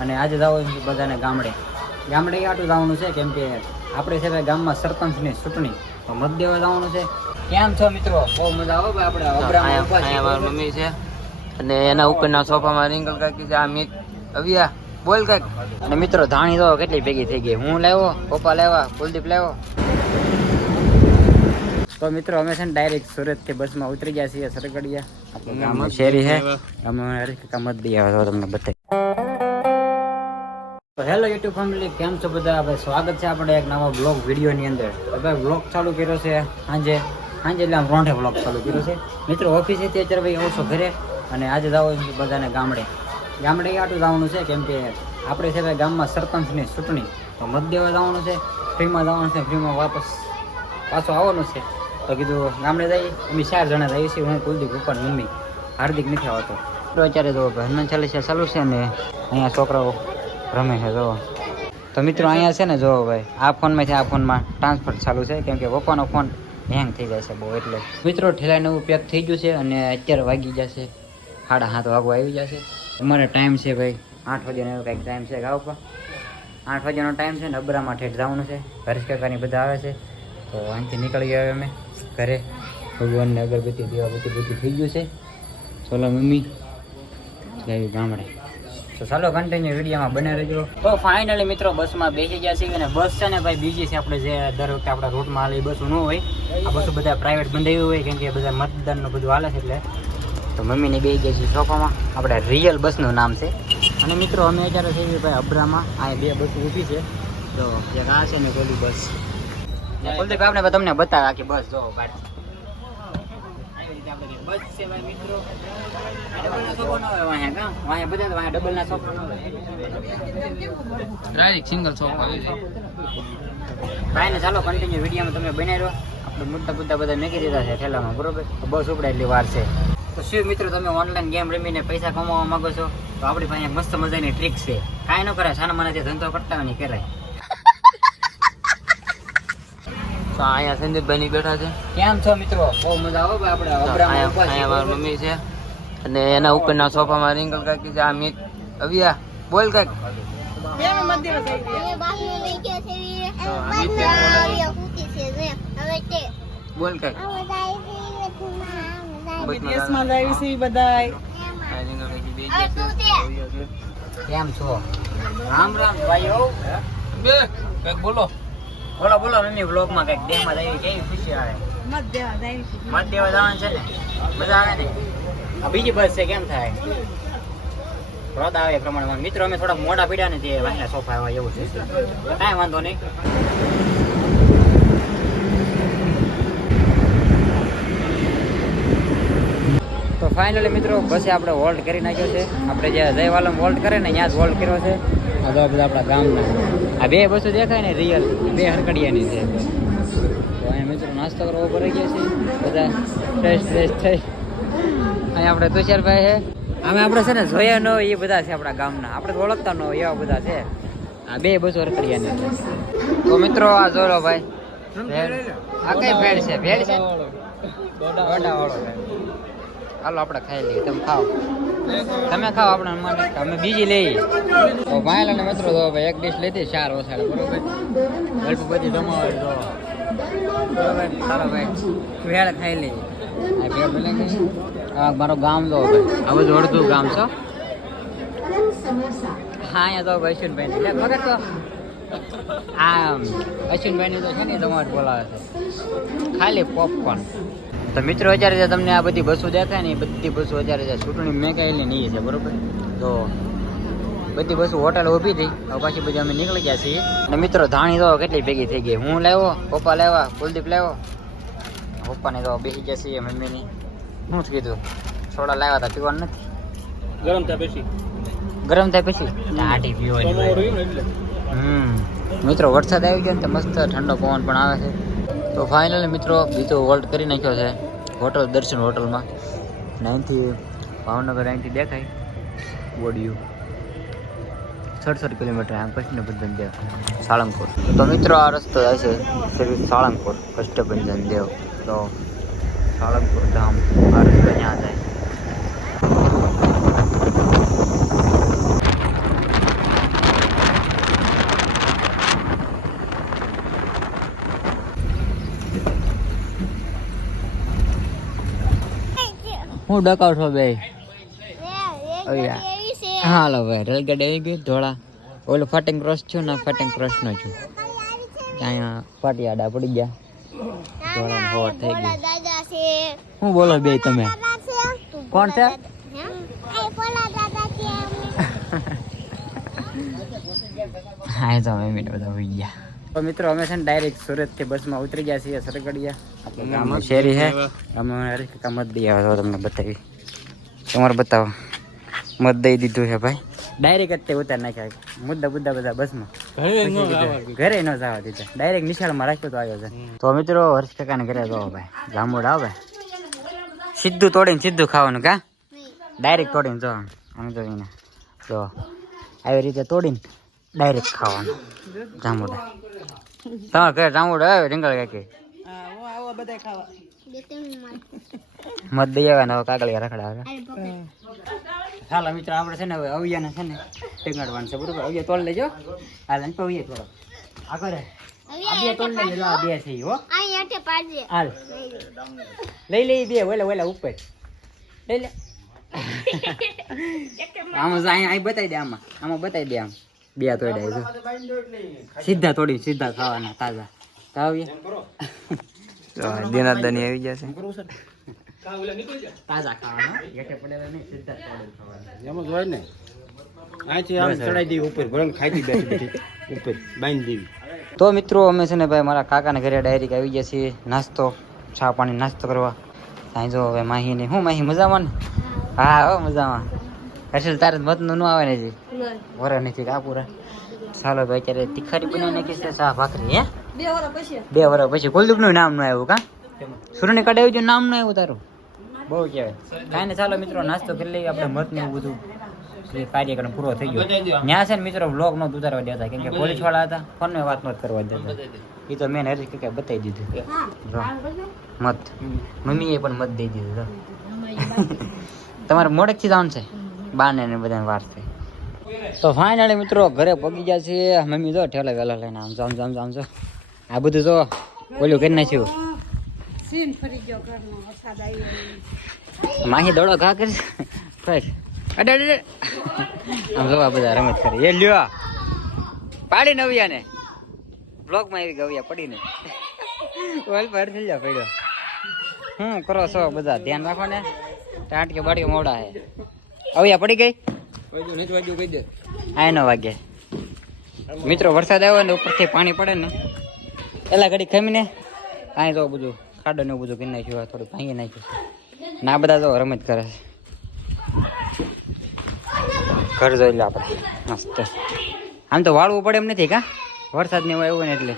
અને આજે જવાનું છે બધાને ગામડે આટલું જવાનું છે કેમ કે આપણે છે ભાઈ ગામમાં સરપંચની ચૂંટણી તો મત દેવા જવાનું છે. કેમ છો મિત્રો? બહુ મજા આવે ભાઈ. આપણે મારી મમ્મી છે અને એના ઉપરના સોફામાં રિંગલ કાકી છે. આ મિત અવિયા બોલ કાક. અને મિત્રો ધાણી તો કેટલી ભેગી થઈ ગઈ. હું લાવ્યો, પપ્પા લાવ્યા, કુલદીપ લાવ્યો. તો મિત્રો અમે છે ને ડાયરેક્ટ સુરતથી બસમાં ઉતરી ગયા છીએ સરગડિયા. આપણું ગામ શેરી છે. અમે મત દઈ આવ્યા તમને બતાવી. તો હેલો યુટ્યુબ ફેમિલી, કેમ છો બધા? ભાઈ સ્વાગત છે આપણે એક નવા બ્લોગ વિડીયોની અંદર. તો ભાઈ બ્લોગ ચાલુ કર્યો છે સાંજે એટલે આમ રોંઢે બ્લોગ ચાલુ કર્યો છે. મિત્રો ઓફિસેથી અત્યારે ભાઈ આવશો ઘરે અને આજે જવાનું છે બધાને ગામડે આટલું જવાનું છે કેમ કે આપણે છે ભાઈ ગામમાં સરપંચની ચૂંટણી તો મત દેવા જવાનું છે. ફ્રીમાં જવાનું છે, ફ્રીમાં પાછું આવવાનું છે. તો કીધું ગામડે જઈએ. અમે 4 જણા જઈએ છીએ. હું, કુલદીપ, ઉપર મમ્મી, હાર્દિક નથી આવતો. તો અત્યારે જો હનુમાન ચાલીસા ચાલુ છે ને અહીંયા છોકરાઓ રમે છે. જો તો મિત્રો અહીંયા છે ને જો ભાઈ આ ફોનમાંથી આ ફોનમાં ટ્રાન્સફર ચાલુ છે કેમ કે પપ્પાનો ફોન હેંગ થઈ જાય છે બહુ. એટલે મિત્રો ઠેલા નવું પેક થઈ ગયું છે અને અત્યારે વાગી જશે 7:30 વાગવા આવી જશે. અમારે ટાઈમ છે ભાઈ 8 વાગ્યાનો એવો કંઈક ટાઈમ છે. ગાવ પર 8 વાગ્યાનો ટાઈમ છે ને અબરામાં ઠેઠ જવાનું છે. હરેશ કાકાની બધા આવે છે તો અહીંથી નીકળી ગયા અમે ઘરે. ભગવાનને અગરબત્તી દીવાબત્તી બધું થઈ ગયું છે. ચોલો મમ્મી જઈ ગામડે. તો ચાલો કન્ટિન્યુ વિડીયોમાં બને રહેજો. તો ફાઇનલી મિત્રો બસમાં બેસી ગયા છીએ અને બસ છે ને ભાઈ બીજી છે. આપણે જે દર વખતે આપણા રૂટમાં હાલે એ બસો ન હોય. આ બસો બધા પ્રાઇવેટ બંધાવી હોય કેમ કે બધા મતદાનનું બધું હાલે છે એટલે. તો મમ્મીને બેસી ગયા છીએ સોફામાં. આપણે રિયલ બસનું નામ છે. અને મિત્રો અમે અત્યારે થઈ ભાઈ અબરામાં. આ 2 બસો ઊભી છે. તો એક આ છે ને પેલી બસ. કુલદીપ આપણે તમને બતાવે આખી બસ જો બસ છે ભાઈ મિત્રો. સિંગલ સોફા ભાઈ ને ચાલો કન્ટિન્યુ વિડીયોમાં તમે બને રહો. આપણે મુદ્દા બધા મેકી દીધા છે ઠેલામાં, બરોબર? બસ ઉપડે એટલી વાર છે. તો શું મિત્રો તમે ઓનલાઈન ગેમ રમીને પૈસા કમાવા માંગો છો તો આપણી પાસે મસ્ત મજાની ટ્રીક છે. કાંઈ ન કરાય, સાના મને ધંધો કરતા નહીં કરાય. તો અહીંયા સંદીપભાઈ ની બેઠા છે. કેમ છો મિત્રો? બહુ મજા આવે ભાઈ. આપણે અહીંયા મારી મમ્મી છે અને એના ઉપરના સોફામાં રિંગલ કાકી છે. આ મિત અવિયા બોલ કાક. બોલ કાક. કેમ છો? રામ રામ ભાઈઓ. કઈક બોલો બોલો મમ્મી. બ્લોગમાં કઈક દેહમાં જાય કેવી ખુશી આવે. મત દેવા જવાનું છે ને, મજા આવે ને. આ બીજી બસ છે, કેમ થાય? રોદ આવે એ પ્રમાણે. મિત્રો અમે થોડા મોડા પીડ્યા ને જે વાંચના સોફા આવ્યા એવું છે. કાંઈ વાંધો નહીં. તો ફાઇનલી મિત્રો બસે આપણે હોલ્ડ કરી નાખ્યો છે. આપણે જે જયવાલમ હોલ્ડ કરે ને ત્યાં જ હોલ્ડ કર્યો છે. આ બધા આપણા ગામના આ 2 બસો દેખાય ને રિયલ 2 હરકડિયાની છે. તો અહીંયા મિત્રો નાસ્તો કરવા ઉપર રહી ગયા છે બધા ફ્રેશ થઈ. અહીંયા આપણે તુષારભાઈ છે. અમે આપણે છે ને જોયા ન હોય એ બધા છે આપણા ગામના. આપણે તો ઓળખતા ન હોય એવા બધા છે. આ 2 બસો હરકડિયાની છે. તો મિત્રો આ જોરો ભાઈ આ કઈ ભેળ છે? ભેળ છે વાળો. હાલો આપણે ખાઈ લઈએ. તમે ખાઓ, તમે ખાઓ. આપણે અમે બીજી લઈએ. તો ભાઈ અને મિત્રો તો એક ડીશ લીધી 4 ઓસાડે, બરોબર? ગળપું બધી જમાવે તો બરોબર. ચાલો ભાઈ ભેળ ખાઈ લઈએ. આ ભેળ બને ગઈ. આ મારો ગામ જો ભાઈ, આ બધું અડધું ગામ છો. હા અહીંયા તો અશ્વિનભાઈ એટલે મગર તો આ અશ્વિનભાઈની તો છે ને તમારે બોલાવે છે ખાલી પોપકોર્ન. તો મિત્રો અત્યારે જે તમને આ બધી બસો દેખાય ને એ બધી બસો અત્યારે જે ચૂંટણી મેં કહેલી નહીં છે, બરોબર? તો બધી બસો હોટલ ઊભી થઈ. હવે પાછી બધી અમે નીકળી ગયા છીએ. અને મિત્રો ધાણી તો કેટલી ભેગી થઈ ગઈ. હું લાવ્યો, પપ્પા લાવ્યા, કુલદીપ લાવ્યો. પપ્પાને તો બેસી ગયા છીએ મમ્મીની. શું કીધું? સોડા લાવ્યા હતા, પીવાનું નથી. ગરમ થાય પછી આટી પીવાની. મિત્રો વરસાદ આવી ગયો ને તો મસ્ત ઠંડો પવન પણ આવે છે. તો ફાઇનલી મિત્રો બીજો હોલ્ડ કરી નાખ્યો છે હોટલ દર્શન હોટલમાં. અહીંથી ભાવનગર અહીંથી દેખાય બોડિયું 67 કિલોમીટર. આમ કૃષ્ણબંધન દેવ સાળંગપુર. તો મિત્રો આ રસ્તો જાય છે સર્વિસ સાળંગપુર કષ્ટભંજન દેવ. તો સાળંગપુર ધામ આ રસ્તો ત્યાં જાય. હું ડકાવ છો બે હાલો ભાઈ રેલગાડી આવી ગઈ ધોળા ઓલું ફાટિંગ ક્રોસ છું ને ફાટિંગ ક્રોસ નો છું અહીંયા પાટિયાડા પડી ગયા ધોળા હવાર થઈ ગઈ શું બોલો બે તમે કોણ છે હા તો અમે બધા હોઈ ગયા તો મિત્રો અમે છે ને ડાયરેક્ટ સુરત થી બસમાં ઉતરી ગયા છીએ સરગડિયા આપણે ગામમાં શેરી છે અમે કાકા મત દઈ આવ્યા તો તમને બતાવી તમારે બતાવો મત દઈ દીધું છે ભાઈ ડાયરેક્ટ જ તે ઉતાર નાખ્યા મુદ્દા બધા બસમાં ઘરે ન જવા દીધા ડાયરેક્ટ નિશાળમાં રાખ્યો તો આવ્યો છે તો મિત્રો હર્ષ કાકાને ઘરે જો ભાઈ જાંબુડ આવે સીધું તોડીને સીધું ખાવાનું કા ડાયરેક્ટ તોડીને જો આમ જો એને જો આવી રીતે તોડીને ડાયરેક્ટ ખાવાનું જાંબુડ તમારે ઘરે જાંબુડ આવે રીંગણ કાકી મત દઈ આવ્યા ને હવે કાગળિયા રખડા હાલો મિત્રો આપણે છે ને હવે અવિયાને છે ને ટેંગાડવાનું છે બરોબર અવિયા તોડ લેજો હાલ ને અવિયા થોડો આગળ અવિયા તોડ લેજો આ બે છે હો હાલ લઈ બે ઓલા ઉપર લઈ લે આમાં અહીં બતાવી દે આમાં બતાવી દે આમ બે તોડ્યા જો સીધા તોડી સીધા ખાવાના તાજા તાવ્યા દિનાદની આવી જશે તાજા ખાવાના હેઠે પડેલા નહીં સીધા તોડી ખાવાના એમ જ હોય ને અહીંથી આમ ચડાઈ દેવી ઉપર ભરણ ખાઈ બેઠી ઉપર બાંધી દેવી તો મિત્રો અમે છે ને ભાઈ મારા કાકાના ઘરે ડાયરેક્ટ આવી ગયા છીએ નાસ્તો ચા પાણી નાસ્તો કરવા ત્યાં જો હવે માહીને હું માહી મજામાં ને હા હો મજામાં હર્ષલ તારે મતનું ન આવે ને જી વરા નથી કા પૂરા ચાલો ભાઈ અત્યારે તીખારી બનાવી નાખી છે ચા ભાખરી હે 2 વર્ષ પછી કુલદીપનું નામ ન આવ્યું કા સુરને કાઢે આવ્યું નામ ન આવ્યું તારું બહુ કહેવાય કાંઈ ને ચાલો મિત્રો નાસ્તો કરી લઈએ આપણે મત ને એવું બધું કાર્યક્રમ પૂરો થઈ ગયો ત્યાં છે ને મિત્રો વ્લોગ નો ઉતારવા દેતા કેમ કે પોલીસ વાળા હતા ફોન માં વાત નથી કરવા દેતા એ તો મેં હરીશ કે બતાવી દીધું મત મમ્મીએ પણ મત દઈ દીધું તમારે મોડેકથી જવાનું છે બાને ને બધાને વાર છે તો ફાઇનલી મિત્રો ઘરે પગી ગયા છે મમ્મી જો ઠેલા વેલા લઈને આમ જો આ બધું જો ઓલું કરી નાખ્યું માહી દોડો ઘા કરી અડે આમ જોવા બધા રમત કરી એ લ્યો પાડી નવિયા ને બ્લોક માં આવી ગવિયા પડીને ઓલ પર થઈ જા પડ્યો હું કરો છો બધા ધ્યાન રાખો ને ટાટકે બાટકે મોડા હે અવિયા પડી ગઈ આ 9 વાગે મિત્રો વરસાદ આવ્યો ને ઉપરથી પાણી પડે ને એલા ઘડી ખમીને કાંઈ તો બધું ખાડો ને બધું કરી નાખ્યું થોડું ભાંગી નાખ્યું ના બધા તો રમત કરે છે ઘર જોઈ લે આપણે મસ્ત આમ તો વાળવું પડે એમ નથી કા વરસાદ ને આવ્યો ને એટલે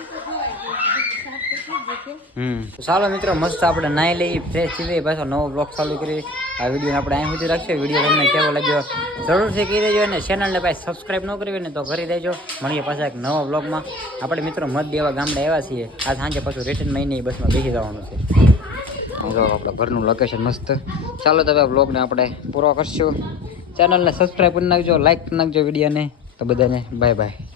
ચાલો મિત્રો મસ્ત આપણે નાઈ લઈ ફ્રેશ થઈ જઈએ પાછો નવો બ્લોગ ચાલુ કરી આ વિડીયો આપણે અહીં સુધી રાખીએ વિડીયો તમને કેવો લાગ્યો જરૂરથી કહી દેજો અને ચેનલને ભાઈ સબસ્ક્રાઈબ ન કરી ને તો કરી દેજો મળીએ પાછા એક નવા બ્લોગમાં આપણે મિત્રો મત દેવા ગામડે આવ્યા છીએ આજ સાંજે પાછું રિટર્ન મહિને બસમાં બેસી જવાનું છે જો આપણે ઘરનું લોકેશન મસ્ત ચાલો તો ભાઈ બ્લોગને આપણે પૂરો કરશું ચેનલને સબસ્ક્રાઈબ કરી નાખજો લાઈક કરી નાખજો વિડીયોને તો બધાને બાય બાય